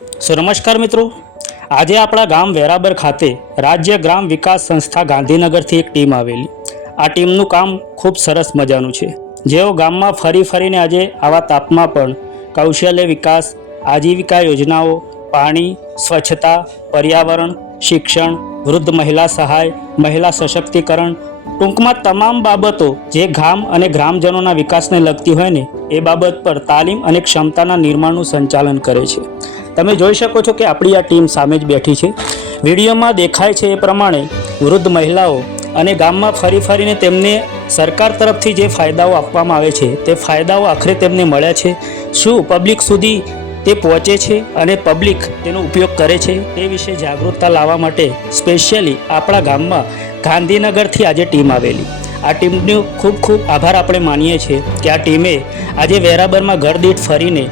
નમસ્કાર મિત્રો, આજે આપણા ગામ વેરાબર ખાતે રાજ્ય ગ્રામ વિકાસ સંસ્થા ગાંધીનગરથી એક ટીમ આવેલી. આ ટીમનું કામ ખૂબ સરસ મજાનું છે. જેઓ ગામમાં ફરી ફરીને આજે આવા તાપમાં પણ કૌશલ્ય વિકાસ, આજીવિકા યોજનાઓ, પાણી, સ્વચ્છતા, પર્યાવરણ, શિક્ષણ, વૃદ્ધ મહિલા સહાય, મહિલા સશક્તિકરણ, ટૂંકમાં તમામ બાબતો જે ગામ અને ગ્રામજનોના વિકાસને લગતી હોય ને એ બાબત પર તાલીમ અને ક્ષમતાના નિર્માણનું સંચાલન કરે છે. તમે જોઈ શકો છો કે આપણી આ ટીમ સામે જ બેઠી છે. વિડીયોમાં દેખાય છે એ પ્રમાણે વૃદ્ધ મહિલાઓ અને ગામમાં ફરી ફરીને તેમને સરકાર તરફથી જે ફાયદાઓ આપવામાં આવે છે તે ફાયદાઓ આખરે તેમને મળ્યા છે, શું પબ્લિક સુધી તે પહોંચે છે અને પબ્લિક તેનો ઉપયોગ કરે છે તે વિશે જાગૃતતા લાવવા માટે સ્પેશિયલી આપણા ગામમાં ગાંધીનગરથી આજે ટીમ આવેલી. આ ટીમનો ખૂબ ખૂબ આભાર આપણે માનીએ છીએ કે આ ટીમે આજે વેરાબરમાં ઘર દીઠ ફરીને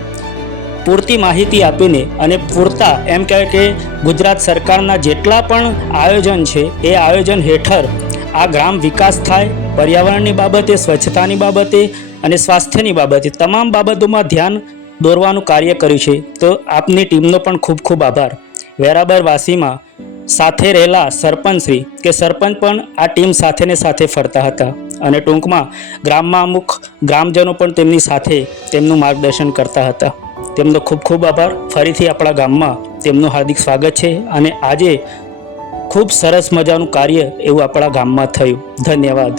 પૂરતી માહિતી આપીને અને પૂરતા એમ કહેવાય કે ગુજરાત સરકારના જેટલા પણ આયોજન છે એ આયોજન હેઠળ આ ગ્રામ વિકાસ થાય, પર્યાવરણની બાબતે, સ્વચ્છતાની બાબતે અને સ્વાસ્થ્યની બાબતે તમામ બાબતોમાં ધ્યાન દોરવાનું કાર્ય કર્યું છે. તો આપની ટીમનો પણ ખૂબ ખૂબ આભાર. વેરાબર વાસીમાં સાથે રહેલા સરપંચશ્રી કે સરપંચ પણ આ ટીમ સાથે ને સાથે ફરતા હતા અને ટૂંકમાં ગામમાં અમુક ગ્રામજનો પણ તેમની સાથે તેમનું માર્ગદર્શન કરતા હતા. તેમનો ખૂબ ખૂબ આભાર. ફરીથી આપણા ગામમાં તેમનું હાર્દિક સ્વાગત છે અને આજે ખૂબ સરસ મજાનું કાર્ય એવું આપણા ગામમાં થયું. ધન્યવાદ.